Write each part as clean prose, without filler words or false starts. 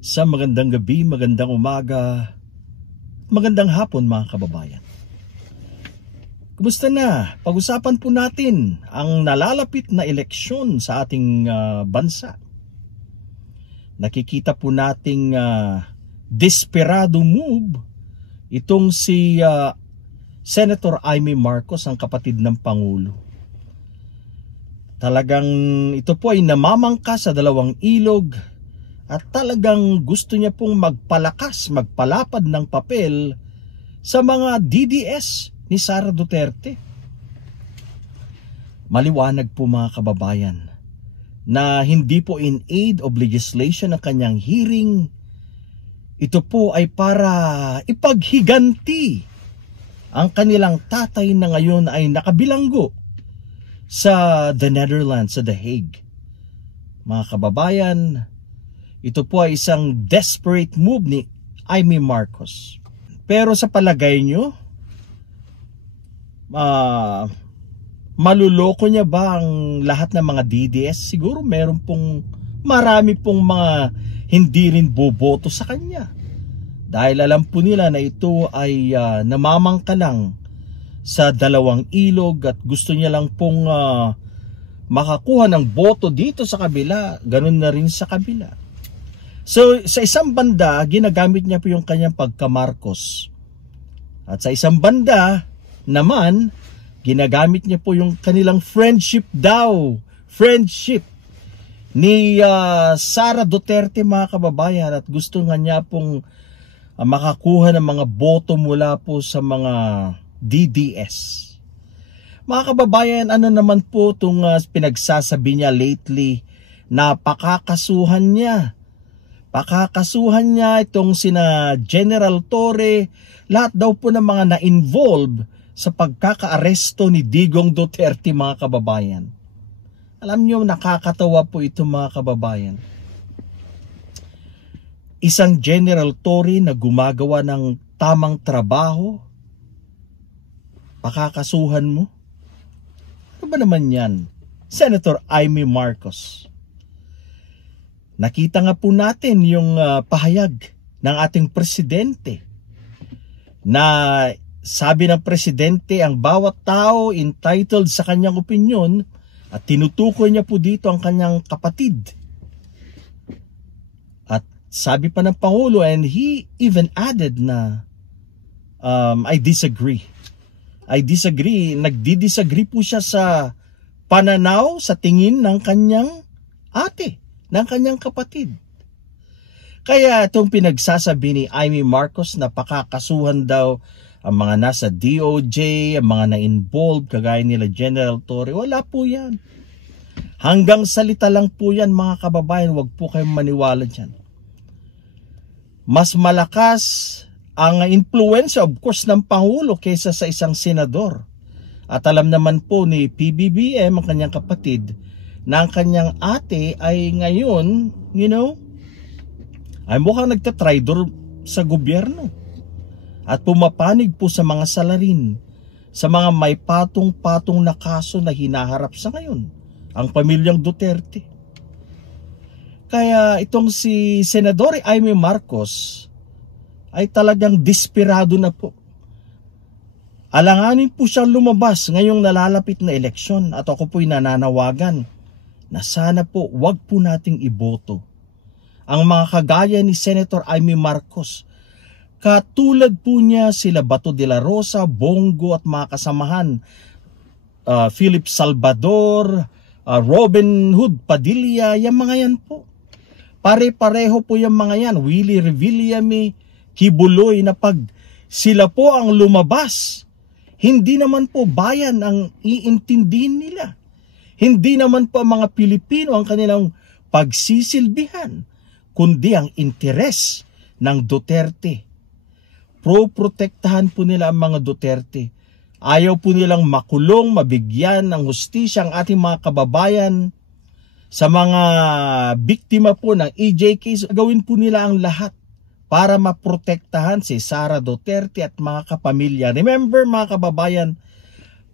Sa magandang gabi, magandang umaga, magandang hapon mga kababayan. Kumusta na? Pag-usapan po natin ang nalalapit na eleksyon sa ating bansa. Nakikita po nating desperado move itong si Senator Amy Marcos, ang kapatid ng Pangulo. Talagang ito po ay namamangka sa dalawang ilog at talagang gusto niya pong magpalapad ng papel sa mga DDS ni Sara Duterte. Maliwanag po mga kababayan na hindi po in aid of legislation ang kanyang hearing. Ito po ay para ipaghiganti ang kanilang tatay na ngayon ay nakabilanggo sa the Netherlands, sa The Hague. Mga kababayan, ito po ay isang desperate move ni Amy Marcos. Pero sa palagay nyo, maluloko niya ba ang lahat ng mga DDS? Siguro marami pong mga hindi rin boboto sa kanya. Dahil alam po nila na ito ay namamangka lang sa dalawang ilog at gusto niya lang pong makakuha ng boto dito sa kabila, ganun na rin sa kabila. So sa isang banda, ginagamit niya po yung kanyang pagka-Marcos. At sa isang banda naman, ginagamit niya po yung kanilang friendship ni Sara Duterte mga kababayan, at gusto nga niya pong makakuha ng mga boto mula po sa mga DDS. Mga kababayan, ano naman po itong pinagsasabi niya lately na pakakasuhan niya itong sina General Torre, lahat daw po ng mga na-involve sa pagkakaaresto ni Digong Duterte mga kababayan. Alam niyo, nakakatawa po ito mga kababayan. Isang General Torre na gumagawa ng tamang trabaho, pakakasuhan mo? Ano ba naman yan? Senator Amy Marcos. Nakita nga po natin yung pahayag ng ating presidente na sabi ng presidente ang bawat tao entitled sa kanyang opinyon, at tinutukoy niya po dito ang kanyang kapatid. At sabi pa ng Pangulo, and he even added na I disagree. Nagdi-disagree po siya sa pananaw, sa tingin ng kanyang ate, ng kanyang kapatid. Kaya itong pinagsasabi ni Amy Marcos na pakakasuhan daw ang mga nasa DOJ, ang mga na-involved kagaya nila General Torre, wala po yan. Hanggang salita lang po yan mga kababayan, wag po kayong maniwala dyan. Mas malakas ang influence of course ng Pangulo kaysa sa isang senador. At alam naman po ni PBBM, ang kanyang kapatid, na ang kanyang ate ay ngayon, ay mukhang nagtatraidor sa gobyerno. At pumapanig po sa mga salarin, sa mga may patong-patong na kaso na hinaharap sa ngayon, ang pamilyang Duterte. Kaya itong si Senador Amy Marcos ay talagang desperado na po. Alanganin po siyang lumabas ngayong nalalapit na eleksyon, at ako po'y nananawagan na sana po wag po nating iboto ang mga kagaya ni Senator Amy Marcos. Katulad po niya sila Bato de la Rosa, Bongo at mga kasamahan, Philip Salvador, Robin Hood Padilla, yung mga yan po. Pare-pareho po yung mga yan, Willie Revillame, Kibuloy, na pag sila po ang lumabas, hindi naman po bayan ang iintindihin nila. Hindi naman po ang mga Pilipino ang kanilang pagsisilbihan, kundi ang interes ng Duterte. Protektahan po nila ang mga Duterte. Ayaw po nilang makulong, mabigyan ng hustisya ang ating mga kababayan. Sa mga biktima po ng EJ case, gawin po nila ang lahat para maprotektahan si Sara Duterte at mga kapamilya. Remember mga kababayan,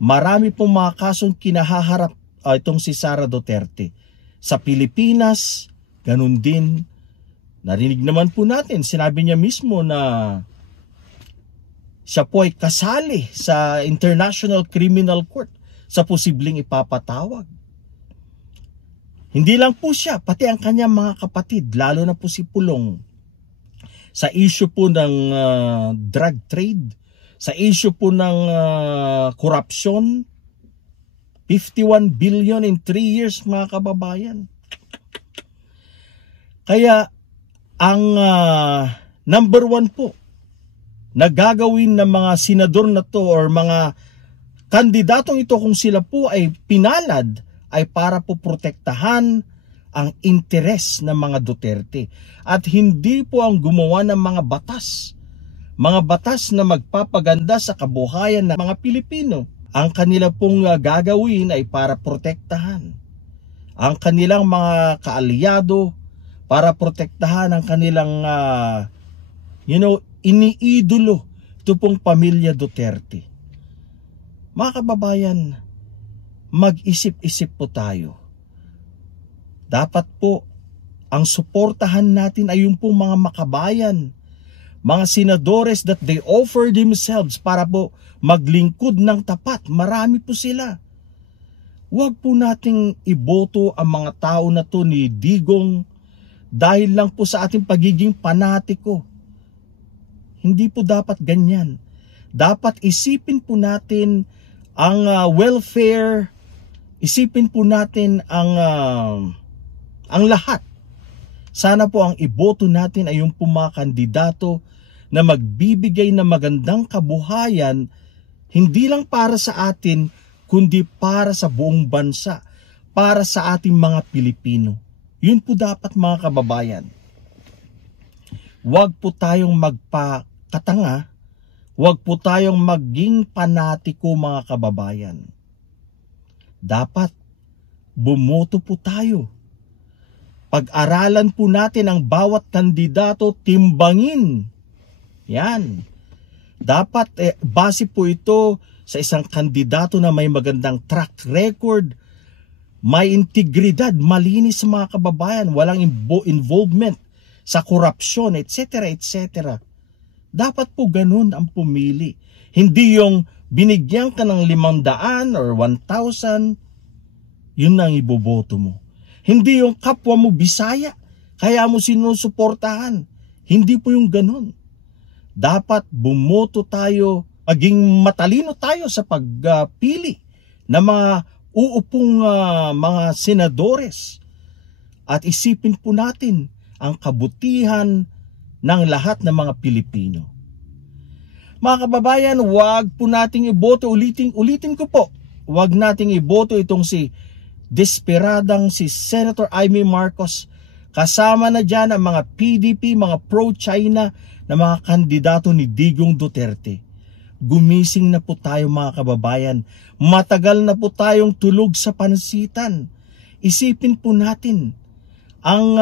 marami pong mga kasong kinahaharap itong si Sara Duterte. Sa Pilipinas, ganun din Narinig naman po natin, sinabi niya mismo na siya po ay kasali sa International Criminal Court sa posibleng ipapatawag. Hindi lang po siya, pati ang kanyang mga kapatid, lalo na po si Pulong, sa issue po ng drug trade, sa issue po ng corruption, 51 billion in 3 years mga kababayan. Kaya ang number one po na gagawin ng mga senador na to or mga kandidatong ito kung sila po ay pinalad ay para po protektahan ang interes ng mga Duterte at hindi po ang gumawa ng mga batas na magpapaganda sa kabuhayan ng mga Pilipino. Ang kanila pong gagawin ay para protektahan ang kanilang mga kaalyado, para protektahan ang kanilang iniidolo ito pong pamilya Duterte. Mga kababayan, mag-isip-isip po tayo. Dapat po ang suportahan natin ay yung pong mga makabayan, mga senadores that they offer themselves para po maglingkod ng tapat. Marami po sila. Huwag po nating iboto ang mga tao na to ni Digong dahil lang po sa ating pagiging panatiko. Hindi po dapat ganyan. Dapat isipin po natin ang welfare, isipin po natin ang lahat. Sana po ang iboto natin ay yung mga kandidato na magbibigay ng magandang kabuhayan, hindi lang para sa atin, kundi para sa buong bansa, para sa ating mga Pilipino. Yun po dapat mga kababayan. Huwag po tayong magpakatanga, huwag po tayong maging panatiko mga kababayan. Dapat bumoto po tayo. Pag-aralan po natin ang bawat kandidato, timbangin. Yan. Dapat base po ito sa isang kandidato na may magandang track record, may integridad, malinis sa mga kababayan, walang involvement sa korupsyon, etc. etc. Dapat po ganun ang pumili. Hindi yung binigyan ka ng 500 or 1,000, yun na ang iboboto mo. Hindi yung kapwa mo Bisaya, kaya mo sinusuportahan. Hindi po yung ganun. Dapat bumoto tayo, maging matalino tayo sa pagpili ng mga uupong mga senadores. At isipin po natin ang kabutihan ng lahat ng mga Pilipino. Mga kababayan, huwag po nating iboto, ulitin ko po, huwag nating iboto itong si desperadang si Senator Amy Marcos. Kasama na dyan ang mga PDP, mga pro-China na mga kandidato ni Digong Duterte. Gumising na po tayo mga kababayan. Matagal na po tayong tulog sa pansitan. Isipin po natin ang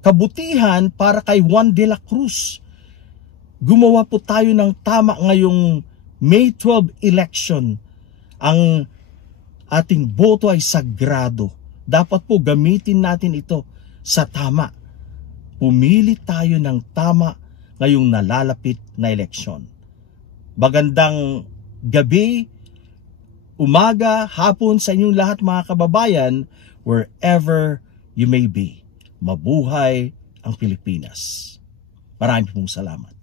kabutihan para kay Juan de la Cruz. Gumawa po tayo ng tama ngayong May 12 election. Ang ating boto ay sagrado. Dapat po gamitin natin ito sa tama. Pumili tayo ng tama ngayong nalalapit na eleksyon. Magandang gabi, umaga, hapon sa inyong lahat mga kababayan, wherever you may be. Mabuhay ang Pilipinas. Maraming pong salamat.